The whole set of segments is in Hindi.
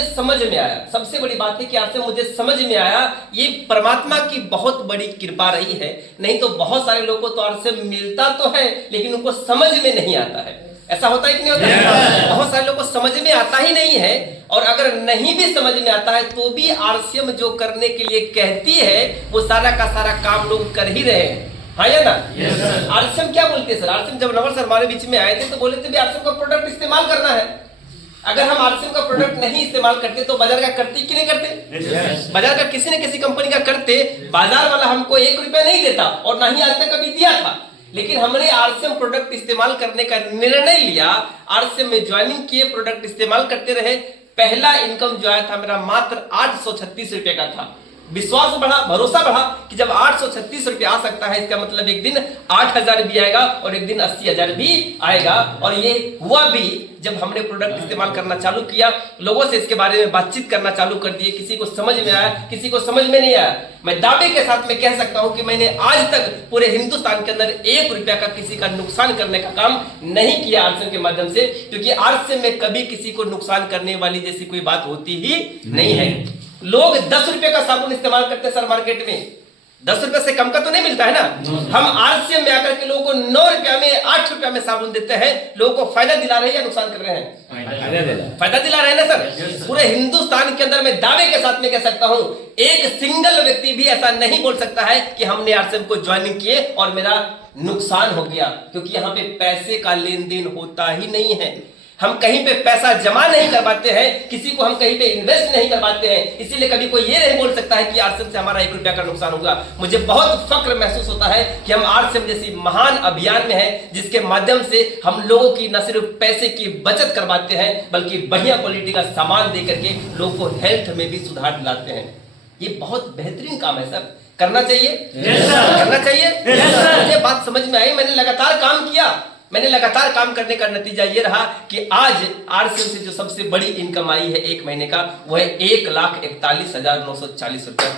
मुझे समझ में आया, सबसे बड़ी बात है कि आरसीएम मुझे समझ में आया, ये परमात्मा की बहुत बड़ी कृपा रही है। नहीं तो बहुत सारे लोगों को तो आरसीएम मिलता तो है लेकिन उनको समझ में नहीं आता है। ऐसा होता है कि नहीं होता है? बहुत सारे लोगों को समझ में आता ही नहीं है, और अगर नहीं भी समझ में आता है तो भी आरसीएम जो करने के लिए कहती है वो सारा का सारा काम लोग कर ही रहे हैं। हाँ या ना? आरसीएम क्या बोलते हैं सर? आरसीएम जब नवल सर हमारे बीच में आए थे तो बोले थे भी आरसीएम का प्रोडक्ट इस्तेमाल करना है। अगर हम आरसीएम का प्रोडक्ट नहीं इस्तेमाल करते तो बाजार का करते कि नहीं करते? बाजार का किसी न किसी कंपनी का करते, बाजार वाला हमको 1 रुपया नहीं देता और ना ही आज तक कभी दिया था। लेकिन हमने आरसीएम प्रोडक्ट इस्तेमाल करने का निर्णय लिया, आरसीएम में ज्वाइनिंग किए, प्रोडक्ट इस्तेमाल करते रहे। पहला इनकम जो आया था मेरा मात्र 836 रुपए का था। विश्वास बढ़ा, भरोसा बढ़ा कि जब 836 रुपए आ सकता है, इसका मतलब एक दिन 8000 भी आएगा और एक दिन 80,000 भी आएगा। और ये हुआ भी जब हमने प्रोडक्ट इस्तेमाल करना चालू किया, लोगों से इसके बारे में बातचीत करना चालू कर दिए। किसी को समझ में आया, किसी को समझ में नहीं आया। मैं दावे के साथ में कह सकता हूं कि मैंने आज तक पूरे हिंदुस्तान के अंदर 1 रुपया का किसी का नुकसान करने का काम नहीं किया आरसीएम के माध्यम से, क्योंकि आरसीएम में कभी किसी को नुकसान करने वाली जैसी कोई बात होती ही नहीं है। लोग 10 रुपए का साबुन इस्तेमाल करते हैं सर मार्केट में, 10 रुपए से कम का तो नहीं मिलता है ना। हम आरसीएम में आकर के लोगों को 9 रुपया में, 8 रुपया में साबुन देते हैं। लोगों को फायदा दिला रहे हैं या नुकसान कर रहे हैं? फायदा दिला रहे हैं ना सर। पूरे हिंदुस्तान के अंदर मैं दावे के साथ में कह सकता हूं, एक सिंगल व्यक्ति भी ऐसा नहीं बोल सकता है कि हमने आरसीएम को ज्वाइनिंग किए और मेरा नुकसान हो गया, क्योंकि यहाँ पे पैसे का लेन देन होता ही नहीं है। हम कहीं पे पैसा जमा नहीं करवाते हैं, किसी को हम कहीं पे इन्वेस्ट नहीं करवाते हैं, इसीलिए कभी कोई ये नहीं बोल सकता है कि आरसीएम से हमारा 1 रुपया का नुकसान होगा। मुझे बहुत फक्र महसूस होता है कि हम आरसीएम जैसी महान अभियान में हैं, जिसके माध्यम से हम लोगों की न सिर्फ पैसे की बचत करवाते हैं बल्कि बढ़िया क्वालिटी का सामान दे करके लोगों को हेल्थ में भी सुधार दिलाते हैं। ये बहुत बेहतरीन काम है सर, करना चाहिए। करना चाहिए। मुझे बात समझ में आई, मैंने लगातार काम किया। मैंने लगातार काम करने का नतीजा ये रहा कि आज आरसीएम से जो सबसे बड़ी इनकम आई है 1 महीने का, वो है 1,41,940 रुपया।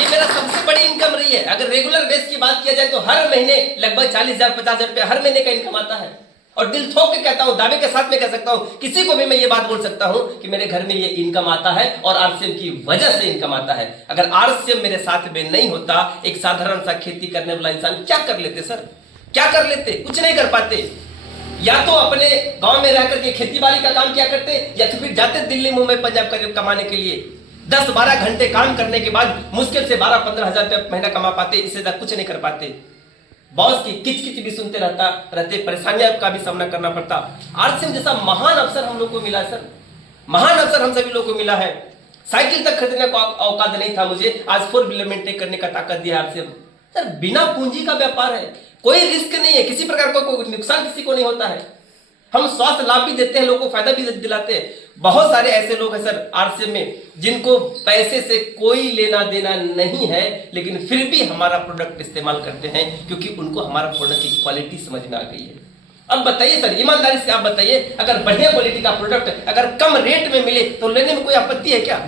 ये मेरा सबसे बड़ी इनकम रही है। अगर रेगुलर बेस की बात किया जाए तो हर महीने लगभग 40,000 50,000 रुपया हर महीने का इनकम आता है। और दिल ठोक के कहता हूं, दावे के साथ में कह सकता हूं, किसी को भी मैं ये बात बोल सकता हूं कि मेरे घर में ये इनकम आता है और आरसीएम की वजह से इनकम आता है। अगर आरसीएम मेरे साथ में नहीं होता, एक साधारण सा खेती करने वाला इंसान क्या कर लेते सर? क्या कर लेते? कुछ नहीं कर पाते। या तो अपने गांव में रह करके खेती बाड़ी का काम किया करते, या तो फिर जाते दिल्ली मुंबई पंजाब कमाने के लिए। 10-12 घंटे काम करने के बाद मुश्किल से 12-15 हजार रुपया महीना कमा पाते, इससे ज्यादा कुछ नहीं कर पाते। बॉस की किच भी सुनते रहते, परेशानियों का भी सामना करना पड़ता। आरसीएम जैसा महान अवसर हम लोग को मिला सर, महान अवसर हम सभी लोग को मिला है। साइकिल तक खरीदने का औकात नहीं था मुझे, आज 4 व्हीलर मेंटेन करने का ताकत दिया आरसीएम। सर बिना पूंजी का व्यापार है, कोई रिस्क नहीं है, किसी प्रकार का कोई नुकसान किसी को नहीं होता है। हम स्वास्थ्य लाभ भी देते हैं, लोगों को फायदा भी दिलाते हैं। बहुत सारे ऐसे लोग हैं सर आरसीएम में जिनको पैसे से कोई लेना देना नहीं है, लेकिन फिर भी हमारा प्रोडक्ट इस्तेमाल करते हैं क्योंकि उनको हमारा प्रोडक्ट की क्वालिटी समझ में आ गई है। अब बताइए सर, ईमानदारी से आप बताइए, अगर बढ़िया क्वालिटी का प्रोडक्ट अगर कम रेट में मिले तो लेने में कोई आपत्ति है क्या?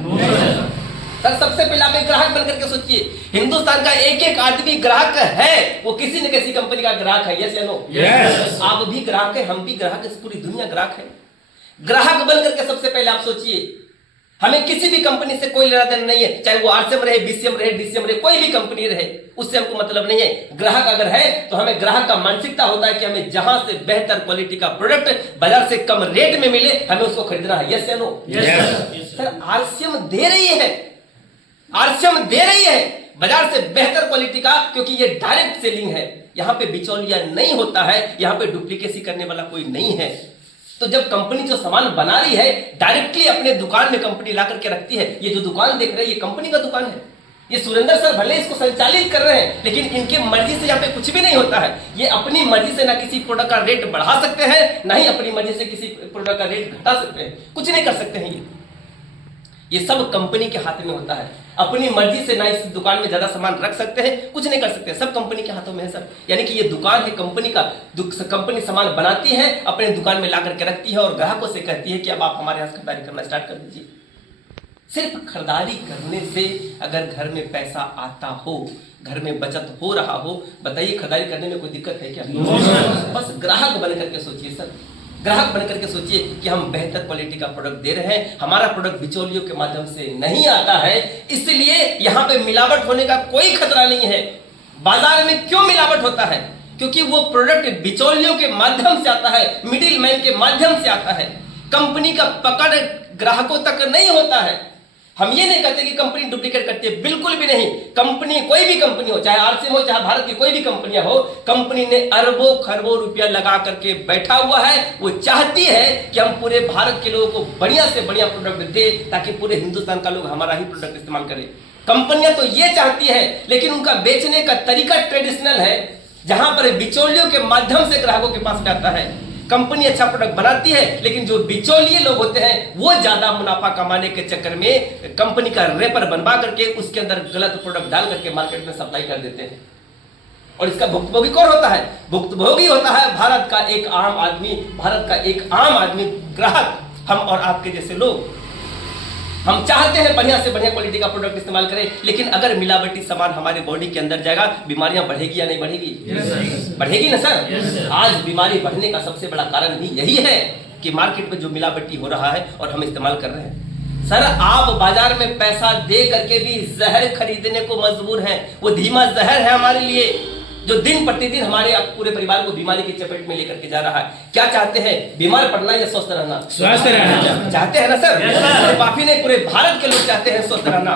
सर सबसे पहले आप एक ग्राहक बनकर के सोचिए, हिंदुस्तान का एक आदमी ग्राहक है, वो किसी न किसी कंपनी का ग्राहक है। यस या नो? यस। आप भी ग्राहक है, हम भी ग्राहक है, पूरी दुनिया ग्राहक है। ग्राहक बनकर के सबसे पहले आप सोचिए, हमें किसी भी कंपनी से कोई लेना देना नहीं है, चाहे वो आरसीएम रहे, बीसीएम रहे, डीसीएम रहे, कोई भी कंपनी रहे, उससे हमको मतलब नहीं है। ग्राहक अगर है तो हमें ग्राहक का मानसिकता होता है कि हमें जहां से बेहतर क्वालिटी का प्रोडक्ट बाजार से कम रेट में मिले, हमें उसको खरीदना है। यस या नो? सर आरसीएम दे रही है, आरसीएम दे रही है बाजार से बेहतर क्वालिटी का, क्योंकि ये डायरेक्ट सेलिंग है। यहां पे बिचौलिया नहीं होता है, यहां पे डुप्लीकेसी करने वाला कोई नहीं है। तो जब कंपनी जो सामान बना रही है डायरेक्टली अपने दुकान में कंपनी ला करके रखती है। ये जो दुकान देख रहे हैं ये कंपनी का दुकान है। ये सुरेंद्र सर भले इसको संचालित कर रहे हैं, लेकिन इनके मर्जी से यहाँ पे कुछ भी नहीं होता है। ये अपनी मर्जी से ना किसी प्रोडक्ट का रेट बढ़ा सकते हैं, ना ही अपनी मर्जी से किसी प्रोडक्ट का रेट घटा सकते हैं, कुछ नहीं कर सकते हैं। ये सब कंपनी के हाथ में होता है। अपनी मर्जी से ना इस दुकान में ज्यादा सामान रख सकते हैं, कुछ नहीं कर सकते, सब कंपनी के हाथों में है सर। यानी कि ये दुकान है कंपनी का, कंपनी सामान बनाती है, अपने दुकान में ला करके रखती है और ग्राहकों से कहती है कि अब आप हमारे यहाँ खरीदारी करना स्टार्ट कर दीजिए। सिर्फ खरीदारी करने से अगर घर में पैसा आता हो, घर में बचत हो रहा हो, बताइए खरीदारी करने में कोई दिक्कत है क्या? बस ग्राहक बन करके सोचिए सर, ग्राहक बनकर के सोचिए कि हम बेहतर क्वालिटी का प्रोडक्ट दे रहे हैं, हमारा प्रोडक्ट बिचौलियों के माध्यम से नहीं आता है, इसलिए यहाँ पे मिलावट होने का कोई खतरा नहीं है। बाजार में क्यों मिलावट होता है? क्योंकि वो प्रोडक्ट बिचौलियों के माध्यम से आता है, मिडिल मैन के माध्यम से आता है। कंपनी का पकड़ ग्राहकों तक नहीं होता है। हम ये नहीं कहते कि कंपनी डुप्लीकेट करती है, बिल्कुल भी नहीं। कंपनी, कोई भी कंपनी हो, चाहे आरसीएम हो, चाहे भारत की कोई भी कंपनियां हो, कंपनी ने अरबों खरबों रुपया लगा करके बैठा हुआ है। वो चाहती है कि हम पूरे भारत के लोगों को बढ़िया से बढ़िया प्रोडक्ट दे, ताकि पूरे हिंदुस्तान का लोग हमारा ही प्रोडक्ट इस्तेमाल करें। कंपनियां तो ये चाहती है, लेकिन उनका बेचने का तरीका ट्रेडिशनल है, जहां पर बिचौलियों के माध्यम से ग्राहकों के पास जाता है। कंपनी अच्छा प्रोडक्ट बनाती है, लेकिन जो बिचौलिए लोग होते हैं वो ज्यादा मुनाफा कमाने के चक्कर में कंपनी का रेपर बनवा करके उसके अंदर गलत प्रोडक्ट डाल करके मार्केट में सप्लाई कर देते हैं। और इसका भुक्तभोगी कौन होता है? भुक्तभोगी होता है भारत का एक आम आदमी, भारत का एक आम आदमी ग्राहक, हम और आपके जैसे लोग। हम चाहते हैं बढ़िया से बढ़िया क्वालिटी का प्रोडक्ट इस्तेमाल करें, लेकिन अगर मिलावटी सामान हमारे बॉडी के अंदर जाएगा, बीमारियां बढ़ेगी या नहीं बढ़ेगी? बढ़ेगी ना सर। आज बीमारी बढ़ने का सबसे बड़ा कारण भी यही है कि मार्केट में जो मिलावटी हो रहा है और हम इस्तेमाल कर रहे हैं। सर, आप बाजार में पैसा दे करके भी जहर खरीदने को मजबूर हैं। वो धीमा जहर है हमारे लिए, जो दिन प्रतिदिन हमारे पूरे परिवार को बीमारी की चपेट में लेकर के जा रहा है। क्या चाहते हैं? बीमार पड़ना या स्वस्थ रहना? स्वस्थ रहना चाहते हैं ना सर। काफी नहीं, पूरे भारत के लोग चाहते हैं स्वस्थ रहना,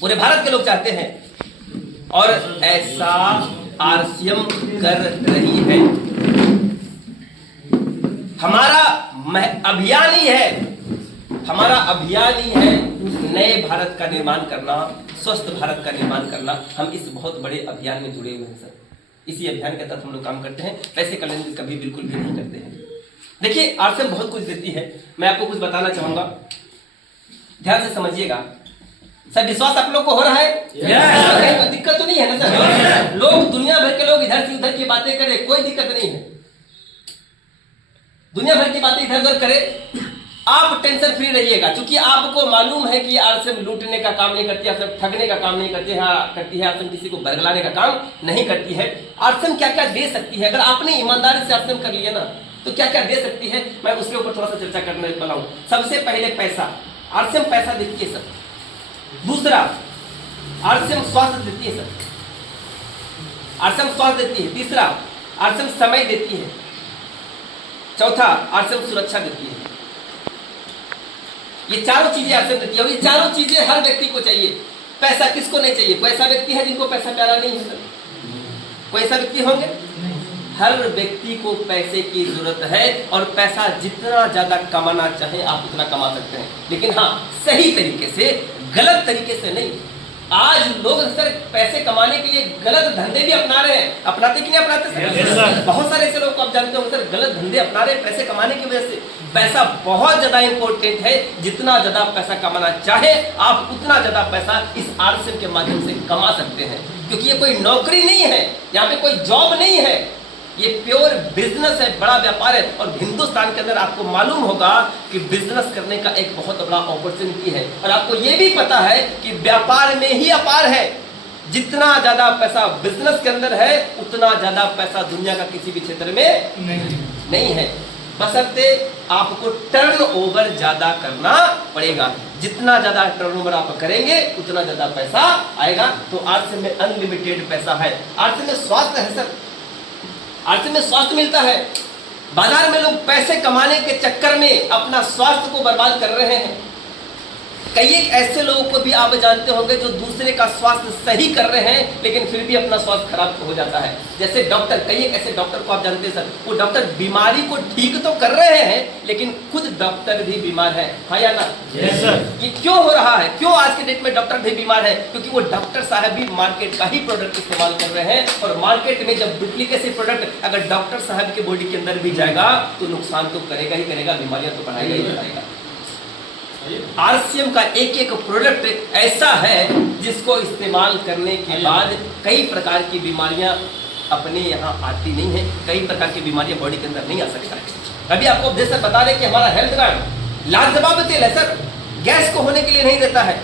पूरे भारत के लोग चाहते हैं, और ऐसा आरसीएम कर रही है। हमारा अभियान ही है, हमारा अभियान ही है नए भारत का निर्माण करना, स्वस्थ भारत का निर्माण करना। हम इस बहुत बड़े अभियान में जुड़े हुए हैं सर। इसी अभियान के तहत हम लोग काम करते हैं, पैसे कलेंगे कभी बिल्कुल भी नहीं करते हैं। देखिए, आरसीएम बहुत कुछ देती है, मैं आपको कुछ बताना चाहूंगा, ध्यान से समझिएगा। सर, विश्वास आप लोग को हो रहा है? दिक्कत तो नहीं है ना सर? लोग, दुनिया भर के लोग इधर से उधर की बातें करें, कोई दिक्कत नहीं है। दुनिया भर की बातें इधर उधर करें, आप टेंशन फ्री रहिएगा, क्योंकि आपको मालूम है कि आरसीएम लूटने का काम नहीं करती है, आरसीएम ठगने का काम नहीं करती है, करती है आरसीएम किसी को बरगलाने का काम नहीं करती है। आरसीएम क्या क्या दे सकती है? अगर आपने ईमानदारी से आरसीएम कर लिया ना, तो क्या क्या दे सकती है, मैं उसके ऊपर थोड़ा सा चर्चा करने वाला हूं। सबसे पहले पैसा, आरसीएम पैसा देती है सर। दूसरा, आरसीएम स्वास्थ्य देती है सर, आरसीएम स्वास्थ्य देती है। तीसरा, आरसीएम समय देती है। चौथा, आरसीएम सुरक्षा देती है। ये चारों चीजें आरसीएम देती है, और ये चारों चीजें हर व्यक्ति को चाहिए। पैसा किसको नहीं चाहिए? कोई ऐसा व्यक्ति है जिनको पैसा प्यारा नहीं है? कोई ऐसा व्यक्ति होंगे? हर व्यक्ति को पैसे की जरूरत है, और पैसा जितना ज्यादा कमाना चाहे आप उतना कमा सकते हैं, लेकिन हाँ, सही तरीके से, गलत तरीके से नहीं। आज लोग सर पैसे कमाने के लिए गलत धंधे भी अपना रहे हैं। अपनाते कि नहीं अपनाते सर? बहुत सारे ऐसे लोग को आप जानते होंगे सर, गलत धंधे अपना रहे हैं पैसे कमाने की वजह से। पैसा बहुत ज्यादा इंपॉर्टेंट है, जितना ज्यादा पैसा कमाना चाहे आप उतना ज्यादा पैसा इस आरसीएम के माध्यम से कमा सकते हैं, क्योंकि ये कोई नौकरी नहीं है, यहाँ पे कोई जॉब नहीं है, ये प्योर बिजनेस है, बड़ा व्यापार है। और हिंदुस्तान के अंदर आपको मालूम होगा कि बिजनेस करने का एक बहुत बड़ा अपॉर्चुनिटी है, और आपको ये भी पता है कि व्यापार में ही अपार है। जितना ज्यादा पैसा बिजनेस के अंदर है, उतना ज्यादा पैसा दुनिया का किसी भी क्षेत्र में नहीं है, बशर्ते आपको टर्नओवर ज्यादा करना पड़ेगा। जितना ज्यादा टर्नओवर आप करेंगे उतना ज्यादा पैसा आएगा। तो आरसीएम में अनलिमिटेड पैसा है। आरसीएम में स्वास्थ्य है सर, आरसीएम में स्वास्थ्य मिलता है। बाजार में लोग पैसे कमाने के चक्कर में अपना स्वास्थ्य को बर्बाद कर रहे हैं। कई एक ऐसे लोगों को भी आप जानते होंगे जो दूसरे का स्वास्थ्य सही कर रहे हैं, लेकिन फिर भी अपना स्वास्थ्य खराब हो जाता है। जैसे डॉक्टर, कई एक ऐसे डॉक्टर को आप जानते हैं सर, वो डॉक्टर बीमारी को ठीक तो कर रहे हैं, लेकिन खुद डॉक्टर भी बीमार है। हाँ या ना? Yes sir. ये क्यों हो रहा है? क्यों आज के डेट में डॉक्टर भी बीमार है? क्योंकि वो डॉक्टर साहब भी मार्केट का ही प्रोडक्ट इस्तेमाल कर रहे हैं, और मार्केट में जब डुप्लीकेसी प्रोडक्ट अगर डॉक्टर साहब के बॉडी के अंदर भी जाएगा तो नुकसान तो करेगा ही करेगा, बीमारियां तो बढ़ाएगा ही बढ़ाएगा। आरसीएम का एक एक प्रोडक्ट ऐसा है जिसको इस्तेमाल करने के बाद कई प्रकार की बीमारियां अपने यहाँ आती नहीं है, कई प्रकार की बीमारियां बॉडी के अंदर नहीं आ सकता है। अभी आपको जैसे बता रहे कि हमारा हेल्थ कार्ड लाजवाब तेल है सर, गैस को होने के लिए नहीं देता है।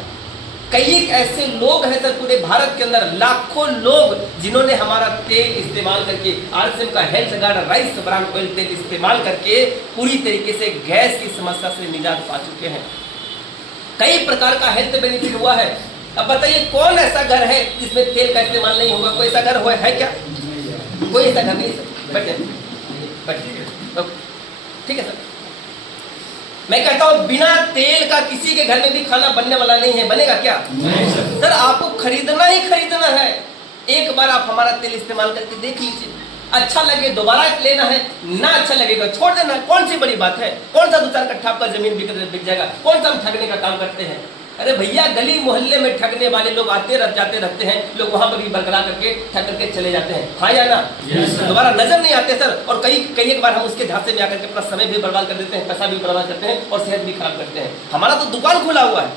कई ऐसे लोग हैं सर पूरे भारत के अंदर, लाखों लोग जिन्होंने हमारा तेल इस्तेमाल करके, आरसीएम का health guard rice bran oil तेल इस्तेमाल करके पूरी तरीके से गैस की समस्या से निजात पा चुके हैं। कई प्रकार का हेल्थ बेनिफिट हुआ है। अब बताइए कौन ऐसा घर है जिसमें तेल का इस्तेमाल नहीं होगा? कोई ऐसा घर हुआ है क्या? कोई ऐसा घर नहीं सर। बैठिए, ठीक है सर। मैं कहता हूं बिना तेल का किसी के घर में भी खाना बनने वाला नहीं है। बनेगा क्या? नहीं सर। आपको खरीदना ही खरीदना है। एक बार आप हमारा तेल इस्तेमाल करके देख लीजिए, अच्छा लगे दोबारा लेना है, ना अच्छा लगेगा छोड़ देना है। कौन सी बड़ी बात है? कौन सा 2-4 कट्ठा आपका जमीन बिक जाएगा? कौन सा हम ठगने का काम करते हैं? अरे भैया, गली मोहल्ले में ठगने वाले लोग आते जाते रहते हैं, लोग वहां पर भी बरकरार करके ठग करके चले जाते हैं। हाँ या ना? दोबारा नजर नहीं आते सर। और कई एक बार हम उसके झांसे में आकर के अपना समय भी बर्बाद कर देते हैं, पैसा भी बर्बाद करते हैं और सेहत भी खराब करते हैं। हमारा तो दुकान खुला हुआ है,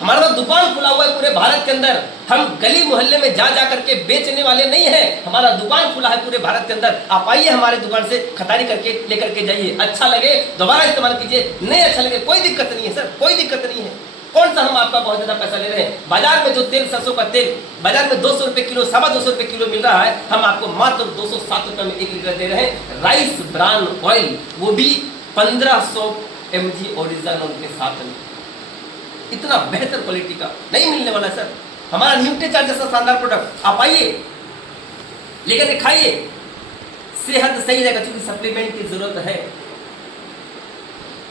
हमारा तो दुकान खुला हुआ है पूरे भारत के अंदर। हम गली मोहल्ले में जा करके बेचने वाले नहीं है, हमारा दुकान खुला है पूरे भारत के अंदर। आप आइए हमारे दुकान से खरीदारी करके लेकर के जाइए। अच्छा लगे दोबारा इस्तेमाल कीजिए, नहीं अच्छा लगे कोई दिक्कत नहीं है सर, कोई दिक्कत नहीं है। कौन सा हम आपका बहुत ज्यादा पैसा ले रहे हैं? बाजार में जो तेल, सरसों का तेल बाजार में 200 रुपए किलो, 225 रुपए किलो मिल रहा है, हम आपको मात्र 207 रुपए में 1 लीटर दे रहे हैं राइस ब्रान ऑयल, वो भी 1500 mg ओरिजिनल उनके साथ में। इतना बेहतर क्वालिटी का नहीं मिलने वाला सर। हमारा न्यूट्रीचार्ज जैसा शानदार प्रोडक्ट, आप आइए लेकर के खाइए, सेहत सही रहेगा। क्योंकि सप्लीमेंट की जरूरत है।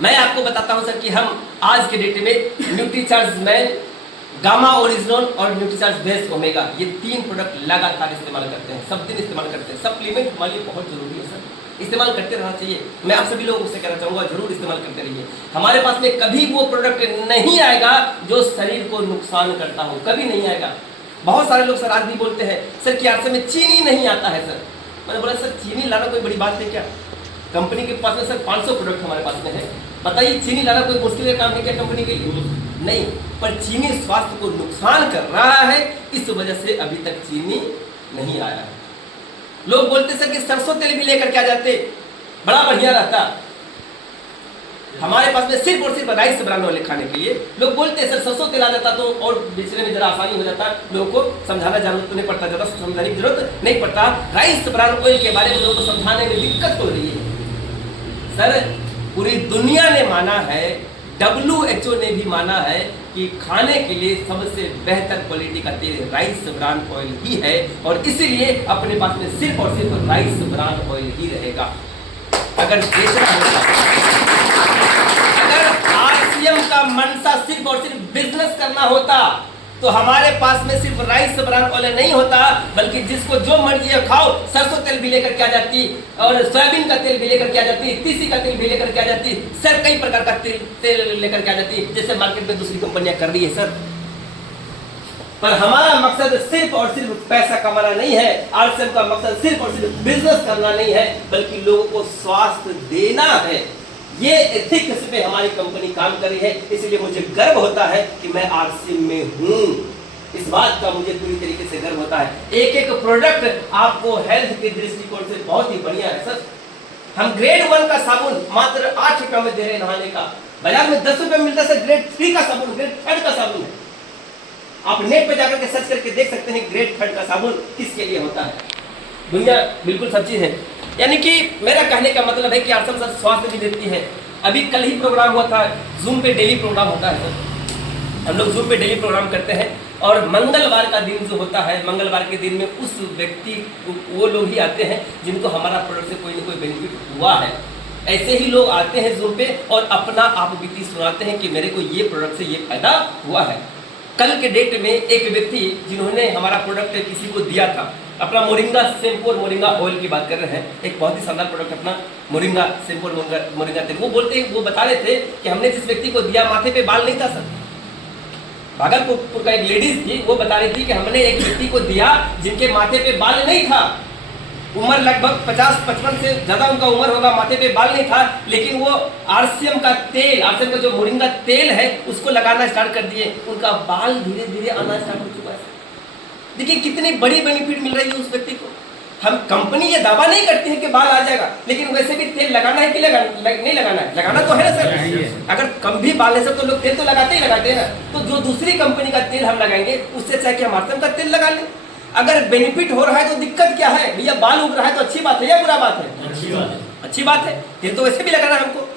मैं आपको बताता हूं सर कि हम आज के डेट में न्यूट्रीचार्ज मैन, गामा ओरिजिनल और न्यूट्रीचार्ज बेस्ट ओमेगा, ये 3 प्रोडक्ट लगातार इस्तेमाल करते हैं, सब दिन इस्तेमाल करते हैं। सप्लीमेंट हमारे लिए बहुत जरूरी है सर, इस्तेमाल करते रहना चाहिए। मैं आप सभी लोगों से कहना चाहूंगा जरूर इस्तेमाल करते रहिए। हमारे पास में कभी वो प्रोडक्ट नहीं आएगा जो शरीर को नुकसान करता हो, कभी नहीं आएगा। बहुत सारे लोग सर आज भी बोलते हैं सर कि आरसे में चीनी नहीं आता है सर। मैंने बोला सर चीनी लाना कोई बड़ी बात है क्या? कंपनी के पास में सर 500 प्रोडक्ट हमारे पास में है। बताइए चीनी लाना कोई मुश्किल काम है क्या कंपनी के लिए? नहीं, पर चीनी स्वास्थ्य को नुकसान कर रहा है, इस वजह से अभी तक चीनी नहीं आया है। लोग बोलते सर कि सरसों तेल भी लेकर के आ जाते, बड़ा बढ़िया रहता। हमारे पास में सिर्फ और सिर्फ राइस ब्रान ऑयल खाने के लिए लोग बोलते हैं सर सरसों तेल आ जाता तो और बेचने में जरा आसानी हो जाता, लोगों को समझाना जरूरत तो नहीं पड़ता, ज्यादा समझाने की जरूरत नहीं पड़ता। राइस ब्रान ऑयल के बारे में लोगों को समझाने में दिक्कत हो रही है सर। पूरी दुनिया ने माना है, WHO ने भी माना है कि खाने के लिए सबसे बेहतर क्वालिटी का तेल राइस ब्रान ऑयल ही है, और इसीलिए अपने पास में सिर्फ और सिर्फ राइस ब्रान ऑयल ही रहेगा। अगर बेचना होता, अगर आरसीएम का मनसा सिर्फ और सिर्फ बिजनेस करना होता तो हमारे पास में सिर्फ राइस ब्रान ऑयल नहीं होता, बल्कि जिसको जो मर्जी है खाओ, सरसों तेल भी लेकर के आ जाती और सोयाबीन का तेल भी लेकर के आ जाती, तीसी का तेल भी लेकर के आ जाती, सर कई प्रकार का तेल लेकर के आ जाती, जैसे मार्केट में दूसरी कंपनियां कर रही है सर। पर हमारा मकसद सिर्फ और सिर्फ पैसा कमाना नहीं है, आरसीएम का मकसद सिर्फ और सिर्फ बिजनेस करना नहीं है, बल्कि लोगों को स्वास्थ्य देना है। ये एथिक्स पे हमारी कंपनी काम कर रही है, इसलिए मुझे गर्व होता है कि मैं आरसीएम में हूं। इस बात का मुझे पूरी तरीके से गर्व होता है। एक एक प्रोडक्ट आपको हेल्थ के दृष्टिकोण से बहुत ही बढ़िया है सर। हम ग्रेड 1 का साबुन मात्र 8 रुपए में दे रहे हैं नहाने का। बाजार में 10 रुपए में मिलता है सर ग्रेड 3 का साबुन, ग्रेड 3 का साबुन है। आप नेट पे जाकर के सर्च करके देख सकते हैं ग्रेड 3 का साबुन किसके लिए होता है। दुनिया बिल्कुल सच्ची है। यानी कि मेरा कहने का मतलब है कि आरसीएम सर स्वास्थ्य भी देती है। अभी कल ही प्रोग्राम हुआ था, जूम पे डेली प्रोग्राम होता है सर। हम लोग जूम पे डेली प्रोग्राम करते हैं और मंगलवार का दिन जो होता है, मंगलवार के दिन में उस व्यक्ति वो लोग ही आते हैं जिनको हमारा प्रोडक्ट से कोई ना कोई बेनिफिट हुआ है। ऐसे ही लोग आते हैं जूम पे और अपना आप बीती सुनाते हैं कि मेरे को ये प्रोडक्ट से ये फायदा हुआ है। कल के डेट में एक व्यक्ति जिन्होंने हमारा प्रोडक्ट किसी को दिया था, अपना मोरिंगा शैम्पू और मोरिंगा ऑयल की बात कर रहे हैं, एक बहुत ही शानदार प्रोडक्ट अपना मोरिंगा शैम्पू और मोरिंगा तेल, वो बता रहे थे कि हमने जिस व्यक्ति को दिया माथे पे बाल नहीं था सर। भागलपुर का एक लेडीज थी, वो बता रही थी कि हमने एक व्यक्ति को दिया जिनके माथे पे बाल नहीं था, उम्र लगभग 50-55 से ज्यादा उनका उम्र होगा, माथे पे बाल नहीं था, लेकिन वो आरसीएम का तेल, आरसीएम का जो मोरिंगा तेल है उसको लगाना स्टार्ट कर दिए, उनका बाल धीरे धीरे आना स्टार्ट हो चुका है। देखिए कितनी बड़ी बेनिफिट मिल रही है उस व्यक्ति को। हम कंपनी ये दावा नहीं करती है कि बाल आ जाएगा, लेकिन वैसे भी तेल लगाना है कि नहीं लगाना है? लगाना तो है ना सर। अगर कम भी बाल है सब तो लोग तेल तो लगाते ही लगाते हैं ना। तो जो दूसरी कंपनी का तेल हम लगाएंगे उससे चाहे कि हम आर्सियम का तेल लगा लें। अगर बेनिफिट हो रहा है तो दिक्कत क्या है भैया? बाल उग रहा है तो अच्छी बात है या बुरा बात है? अच्छी बात है। अच्छी बात है, तेल तो वैसे भी लगाना है हमको।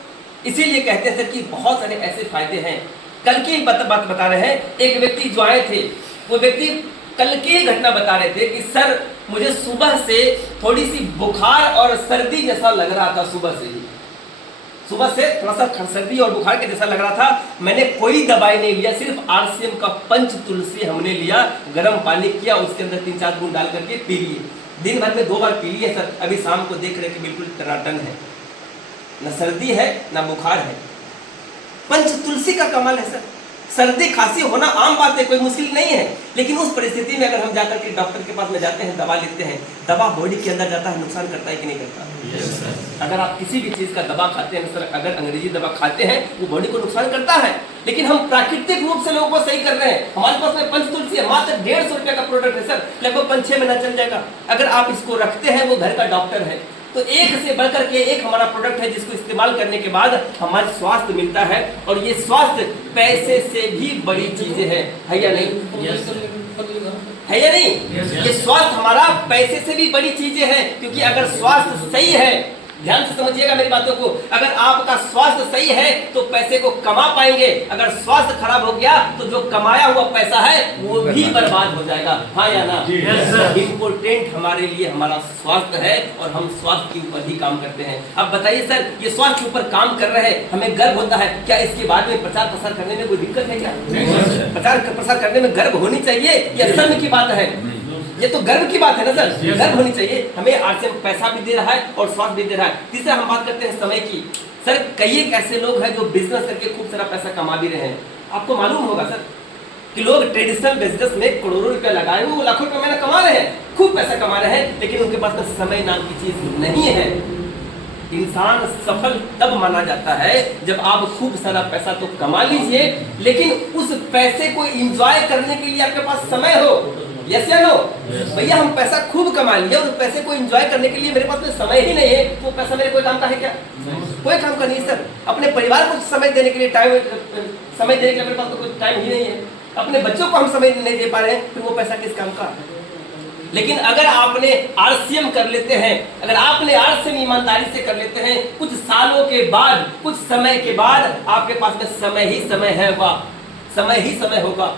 इसीलिए कहते हैं सर कि बहुत सारे ऐसे फायदे हैं। कल की बात बता रहे हैं, एक व्यक्ति जो आए थे, वो व्यक्ति कल की घटना बता रहे थे कि सर मुझे सुबह से थोड़ी सी बुखार और सर्दी जैसा लग रहा था। सुबह से थोड़ा सा सर्दी और बुखार के जैसा लग रहा था। मैंने कोई दवाई नहीं लिया, सिर्फ आरसीएम का पंच तुलसी हमने लिया, गर्म पानी किया, उसके अंदर 3-4 बूंद डाल करके पी लिए। दिन भर में 2 बार पी लिए सर। अभी शाम को देख रहे कि बिल्कुल टनाटन है, न सर्दी है न बुखार है। पंच तुलसी का कमाल है सर। सर्दी खांसी होना आम बात है, कोई मुश्किल नहीं है, लेकिन उस परिस्थिति में अगर हम जाकर के डॉक्टर के पास में जाते हैं, दवा लेते हैं, दवा बॉडी के अंदर जाता है, नुकसान करता है कि नहीं करता? yes, अगर आप किसी भी चीज का दवा खाते हैं सर, अगर अंग्रेजी दवा खाते हैं, वो बॉडी को नुकसान करता है। लेकिन हम प्राकृतिक रूप से लोगों को सही कर रहे हैं। हमारे पास में पंच तुलसी है, मात्र 150 रुपए का प्रोडक्ट है सर, लगभग 5-6 महीना चल जाएगा। अगर आप इसको रखते हैं, वो घर का डॉक्टर है, तो एक से बढ़कर के एक हमारा प्रोडक्ट है जिसको इस्तेमाल करने के बाद हमारा स्वास्थ्य मिलता है। और ये स्वास्थ्य पैसे से भी बड़ी चीजें है या नहीं? है या नहीं? ये स्वास्थ्य हमारा पैसे से भी बड़ी चीजें हैं, क्योंकि अगर स्वास्थ्य सही है, ध्यान से समझिएगा मेरी बातों को, अगर आपका स्वास्थ्य सही है तो पैसे को कमा पाएंगे। अगर स्वास्थ्य खराब हो गया तो जो कमाया हुआ पैसा है वो भी बर्बाद हो जाएगा। हाँ या ना? इम्पोर्टेंट हमारे लिए हमारा स्वास्थ्य है और हम स्वास्थ्य के ऊपर ही काम करते हैं। अब बताइए सर, ये स्वास्थ्य के ऊपर काम कर रहे हैं, हमें गर्व होता है क्या? इसके बाद में प्रचार प्रसार करने में कोई दिक्कत है क्या? प्रचार प्रसार करने में गर्व होनी चाहिए, ये शर्म की बात है? ये तो गर्व की बात है ना सर, गर्व होनी चाहिए। हमें आरसीएम पैसा भी दे रहा है और स्वास्थ्य भी दे रहा है। तीसरा हम बात करते हैं समय की। सर कई एक ऐसे लोग हैं जो बिजनेस करके खूब सारा पैसा कमा भी रहे हैं। आपको मालूम होगा सर कि लोग ट्रेडिशनल बिजनेस में करोड़ों रुपया लगाए हुए, वो लाखों रुपया महीना कमा रहे हैं, खूब पैसा कमा रहे हैं, लेकिन उनके पास में समय नाम की चीज नहीं है। इंसान सफल तब माना जाता है जब आप खूब सारा पैसा तो कमा लीजिए, लेकिन उस पैसे को एंजॉय करने के लिए आपके पास समय हो। यस या नो? भैया हम पैसा खूब कमा लिए और पैसे को एंजॉय करने के लिए मेरे पास में समय ही नहीं है, तो पैसा मेरे कोई काम का है क्या? कोई काम का नहीं सर। अपने परिवार को समय देने के लिए समय देने के लिए मेरे पास तो कोई टाइम ही नहीं है। अपने बच्चों को हम समय नहीं दे पा रहे हैं, फिर वो पैसा किस काम का? लेकिन अगर आपने आरसीएम कर लेते हैं, अगर आपने आरसीएम ईमानदारी से कर लेते हैं, कुछ सालों के बाद, कुछ समय के बाद आपके पास में समय ही समय है, वाह समय ही समय होगा।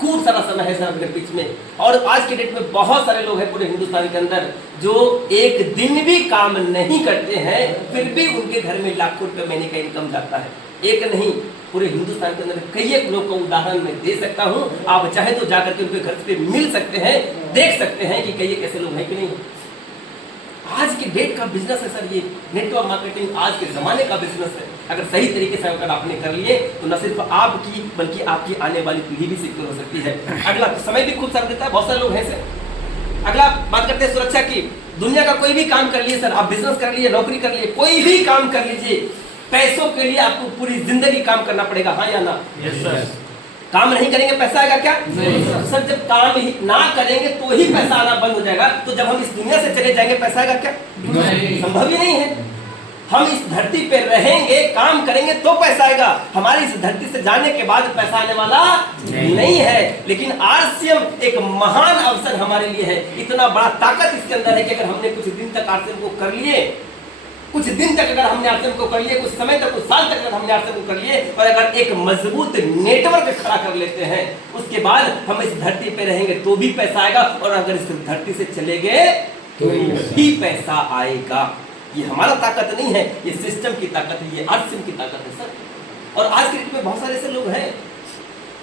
खूब सारा समय है सर अपने बीच में। और आज के डेट में बहुत सारे लोग हैं पूरे हिंदुस्तान के अंदर जो एक दिन भी काम नहीं करते हैं, फिर भी उनके घर में लाखों रुपए महीने का इनकम जाता है। एक नहीं, पूरे हिंदुस्तान के अंदर कई एक लोग का उदाहरण मैं दे सकता हूं। आप चाहे तो जाकर के उनके घर पे मिल सकते हैं, देख सकते हैं कि कई एक ऐसे लोग हैं कि नहीं। आज के डेट का बिजनेस है सर ये, नेटवर्क मार्केटिंग आज के जमाने का बिजनेस है। अगर सही तरीके से अगर आपने कर लिए तो न सिर्फ आपकी बल्कि आपकी आने वाली पीढ़ी भी सिक्योर हो सकती है। अगला समय भी खूब सारा देता है, बहुत सारे लोग हैं सर। अगला बात करते हैं सुरक्षा की। दुनिया का कोई भी काम कर लिए सर, आप बिजनेस कर लिए, नौकरी कर लिए, कोई भी काम कर लीजिए, पैसों के लिए आपको पूरी जिंदगी काम करना पड़ेगा। हाँ या ना? Yes sir. काम नहीं करेंगे पैसा आएगा क्या? नहीं सर। जब काम ही ना करेंगे तो ही पैसा आना बंद हो जाएगा। तो जब हम इस दुनिया से चले जाएंगे पैसा आएगा क्या? नहीं, संभव ही नहीं है। हम इस धरती पे रहेंगे, काम करेंगे तो पैसा आएगा। हमारी इस धरती से जाने के बाद पैसा आने वाला नहीं है। लेकिन आरसीएम एक महान अवसर हमारे लिए है। इतना बड़ा ताकत इसके अंदर है कि अगर हमने कुछ दिन तक आरसीएम को कर लिए, कुछ दिन तक अगर हमने आरसीएम को कर लिए, कुछ समय तक, कुछ साल तक अगर हमने आरसीएम को कर लिए और अगर एक मजबूत नेटवर्क खड़ा कर लेते हैं, उसके बाद हम इस धरती पे रहेंगे तो भी पैसा आएगा, और अगर इस धरती से चले गए तो भी पैसा आएगा। ये हमारा ताकत नहीं है, ये सिस्टम की ताकत है, ये आरसीएम की ताकत है सर। और आज के डेट में बहुत सारे ऐसे लोग हैं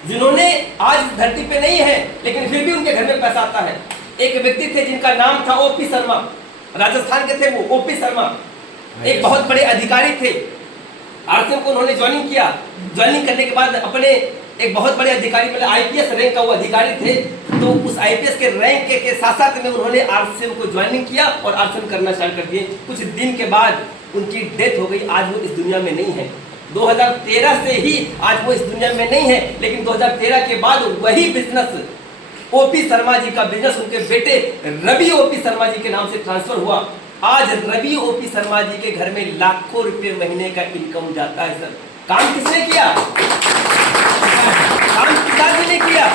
जिन्होंने आज धरती पे नहीं है लेकिन फिर भी उनके घर में पैसा आता है। एक व्यक्ति थे जिनका नाम था ओपी शर्मा, राजस्थान के थे वो ओपी शर्मा, एक बहुत बड़े अधिकारी थे। आरसीएम को उन्होंने ज्वाइनिंग किया। ज्वाइनिंग करने के बाद अपने एक बहुत बड़े अधिकारी, पहले आईपीएस रैंक का वो अधिकारी थे, तो उस आईपीएस के रैंक के साथ साथ में उन्होंने आरसीएम को ज्वाइनिंग किया और आरसीएम करना स्टार्ट कर दिए। कुछ दिन के बाद उनकी डेथ हो गई। आज वो इस दुनिया में नहीं है। 2013 से ही आज वो इस दुनिया में नहीं है, लेकिन 2013 के बाद वही बिजनेस ओपी शर्मा जी का बिजनेस उनके बेटे रवि ओपी शर्मा जी के नाम से ट्रांसफर हुआ। आज रवि ओपी शर्मा जी के घर में लाखों रुपए महीने का इनकम जाता है सर। काम किसने किया? काम पिताजी ने किया।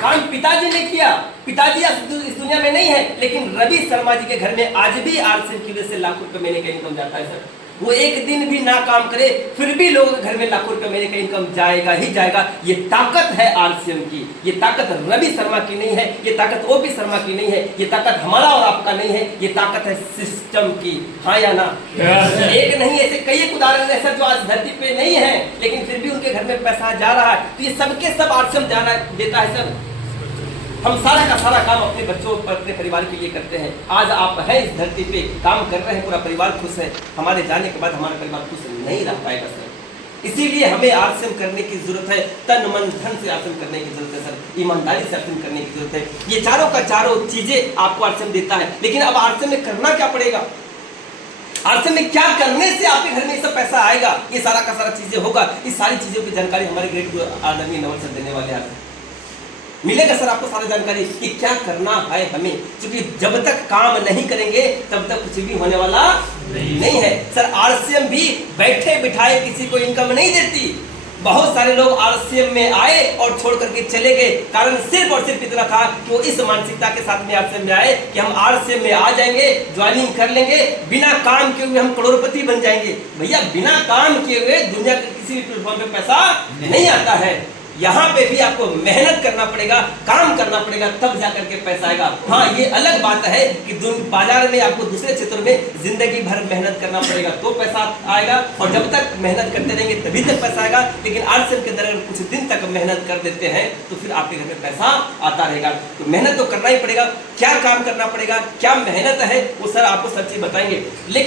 काम पिताजी ने किया। पिताजी इस दुनिया में नहीं है, लेकिन रवि शर्मा जी के घर में आज भी आरसीएम की वजह से लाखों रुपए महीने का इनकम जाता है सर। वो एक दिन भी ना काम करे फिर भी लोगों के घर में लाखों रुपए महीने का इनकम जाएगा ही जाएगा। ये ताकत है आरसीएम की। ये ताकत रवि शर्मा की नहीं है, ये ताकत ओपी शर्मा की नहीं है, ये ताकत हमारा और आपका नहीं है, ये ताकत है सिस्टम की। हाँ या ना? एक नहीं, ऐसे कई उदाहरण है सर जो आज धरती पे नहीं है, लेकिन फिर भी उनके घर में पैसा जा रहा है। तो ये सबके सब आरसीएम जाना देता है सर। हम सारा का सारा काम अपने बच्चों पर, अपने परिवार के लिए करते हैं। आज आप हैं इस धरती पे, काम कर रहे हैं, पूरा परिवार खुश है। हमारे जाने के बाद हमारा परिवार खुश नहीं रह पाएगा सर। इसीलिए हमें आरसीएम करने की जरूरत है। तन मन धन से आरसीएम करने की जरूरत है सर। ईमानदारी से आरसीएम करने की जरूरत है। ये चारों का चारों चीजें आपको आरसीएम देता है। लेकिन अब आरसीएम में करना क्या पड़ेगा? आरसीएम में क्या करने से आपके घर में ये सब पैसा आएगा, ये सारा का सारा चीजें होगा। इस सारी चीजों की जानकारी हमारे ग्रेड आदरणीय नवल सर देने वाले हैं। मिलेगा सर आपको सारी जानकारी कि क्या करना है हमें, क्योंकि जब तक काम नहीं करेंगे तब तक कुछ भी होने वाला नहीं है सर। आरसीएम भी बैठे बिठाए किसी को इनकम नहीं देती। बहुत सारे लोग आरसीएम में आए और छोड़ करके चले गए। कारण सिर्फ और सिर्फ इतना था कि वो इस मानसिकता के साथ में आरसीएम में आए कि हम आरसीएम में आ जाएंगे, ज्वाइनिंग कर लेंगे, बिना काम किए हुए हम करोड़पति बन जाएंगे। भैया बिना काम किए हुए दुनिया के किसी भी प्लेटफॉर्म पे पैसा नहीं आता है। यहाँ पे भी आपको मेहनत करना पड़ेगा, काम करना पड़ेगा, तब जाकर के पैसा आएगा। हाँ, ये अलग बात है कि बाजार में आपको दूसरे क्षेत्रों में जिंदगी भर मेहनत करना पड़ेगा तो पैसा आएगा, और जब तक मेहनत करते रहेंगे तभी तक पैसा आएगा। लेकिन आरसीएम के अंदर अगर कुछ दिन तक मेहनत कर देते हैं तो फिर आपके घर में पैसा आता रहेगा। तो मेहनत तो करना ही पड़ेगा। क्या काम करना पड़ेगा, क्या मेहनत है, वो सर आपको सब चीज बताएंगे। लेकिन